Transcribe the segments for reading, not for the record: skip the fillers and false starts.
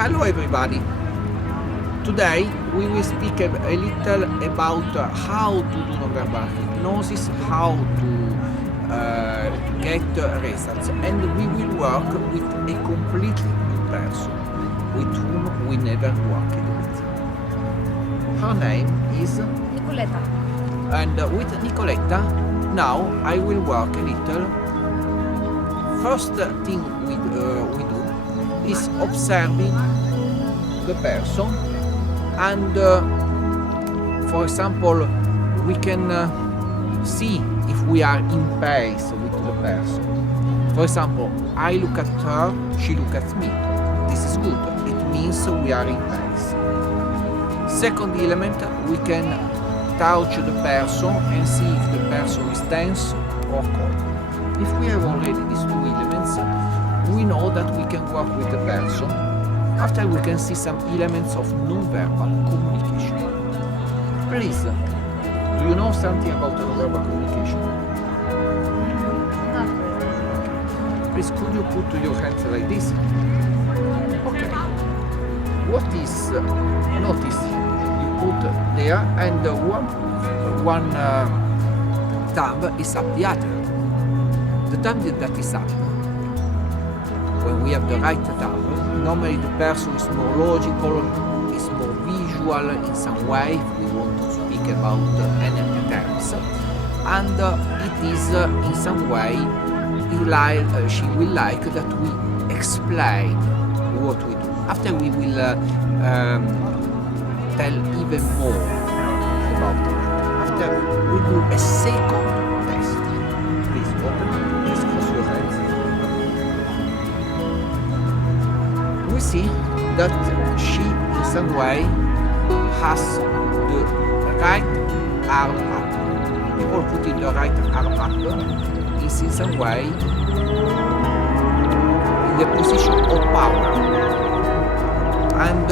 Hello everybody. Today we will speak a little about how to do non-verbal hypnosis, how to get results, and we will work with a completely new person with whom we never worked with. Her name is Nicoletta. And with Nicoletta, now I will work a little. First thing we do is observing the person, and for example, we can see if we are in pace with the person. For example, I look at her, she looks at me. This is good. It means we are in pace. Second element, we can touch the person and see if the person is tense or calm. If we have already these two elements, we know that we can work with the person. After we can see some elements of non-verbal communication. Please, do you know something about non-verbal communication? Not really. Please, could you put your hands like this? Okay. What is notice? You put there, and one thumb is up the other. The thumb that is up, when we have the right thumb, normally the person is more logical, is more visual in some way, if we want to speak about NLP terms, and it is in some way she will like that we explain what we do. After we will tell even more about it. After we do a second test. Please open, please cross your hands. We see that she in some way has the right arm up. People putting the right arm up is in some way in the position of power. And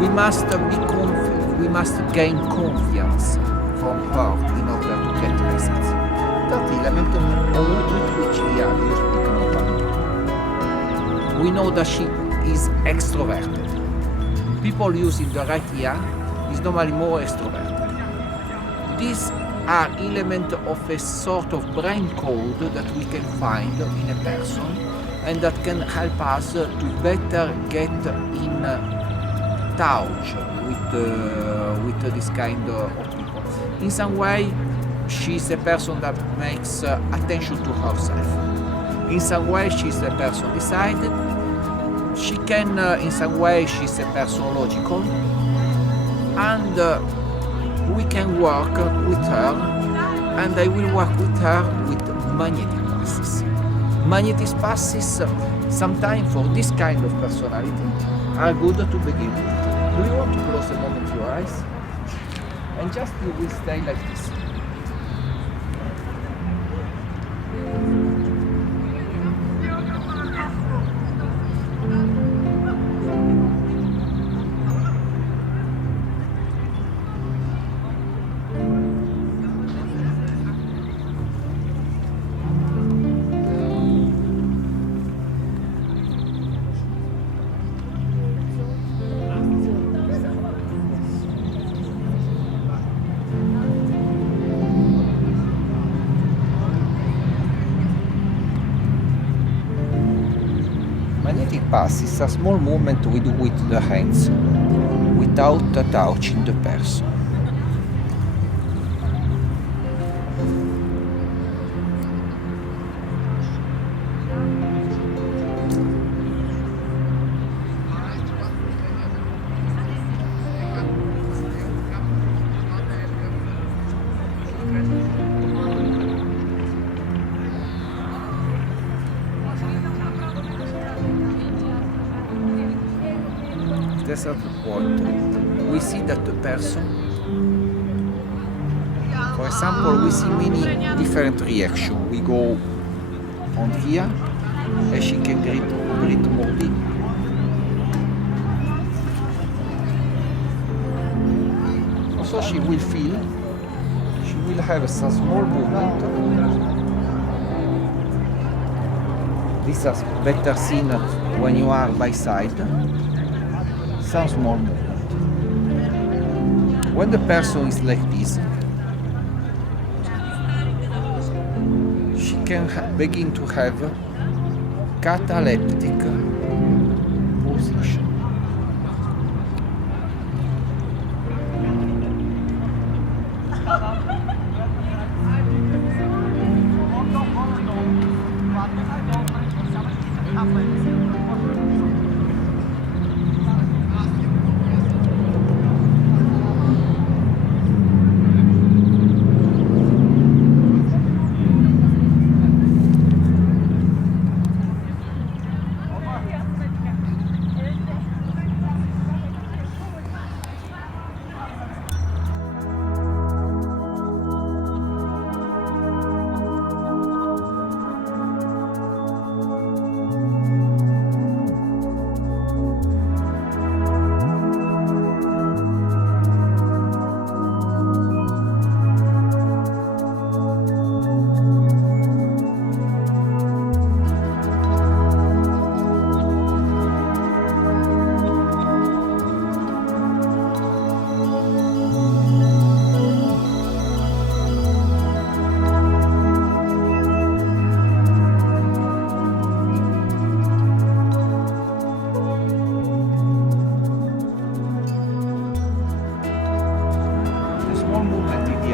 we must be confident, we must gain confidence from her in order to get results. That element with which you speak normally. We know that she is extroverted. People using the right ear is normally more extroverted. These are elements of a sort of brain code that we can find in a person and that can help us to better get in touch with this kind of people. In some way, she's a person that makes attention to herself. In some way, she's a person decided. She can, in some way, she's a person logical, and we can work with her, and I will work with her with magnetic passes. Magnetic passes, sometimes for this kind of personality, are good to begin with. Do you want to close a moment your eyes? And just you will stay like this. Magnetic pass is a small movement we do with the hands, without touching the person. That's at the point we see that the person, for example, we see many different reactions. We go on here and she can breathe more deep. Also she will feel, she will have some small movement. This is better seen when you are by side, some small movement. When the person is like this, she can begin to have cataleptic position.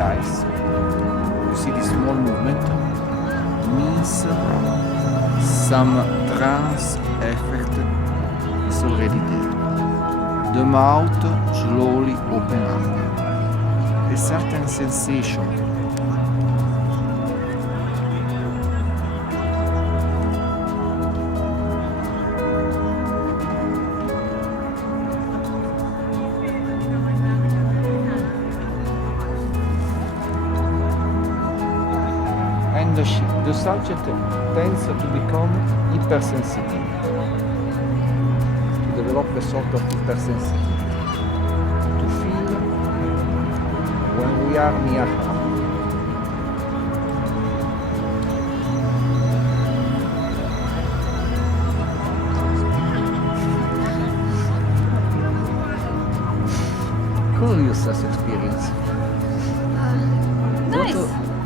Eyes. You see this small movement means some trance effect is already there. The mouth slowly open up. A certain sensation. The subject tends to become hypersensitive, to develop a sort of hypersensitivity, to feel when we are near her. Curious as experience. Nice.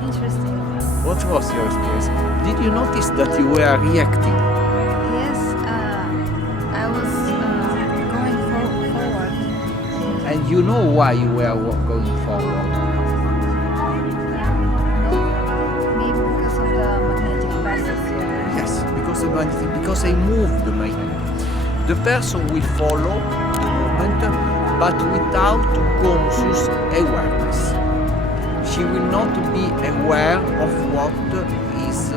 Interesting. What was your experience? Did you notice that you were reacting? Yes, I was going forward. And you know why you were going forward? Maybe because of the magnetic passes. Yes, because I moved the magnet. The person will follow the movement, but without conscious awareness. She will not be aware of what is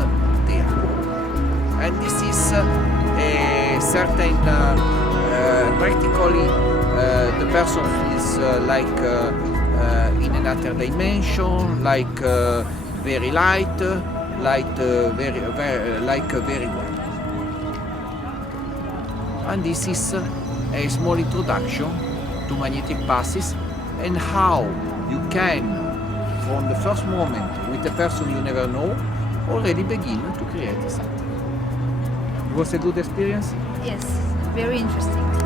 there. And this is a certain, practically, the person feels like in another dimension, like very light, very well. And this is a small introduction to magnetic passes and how you can, from the first moment with a person you never know, already begin to create something. It was a good experience? Yes, very interesting.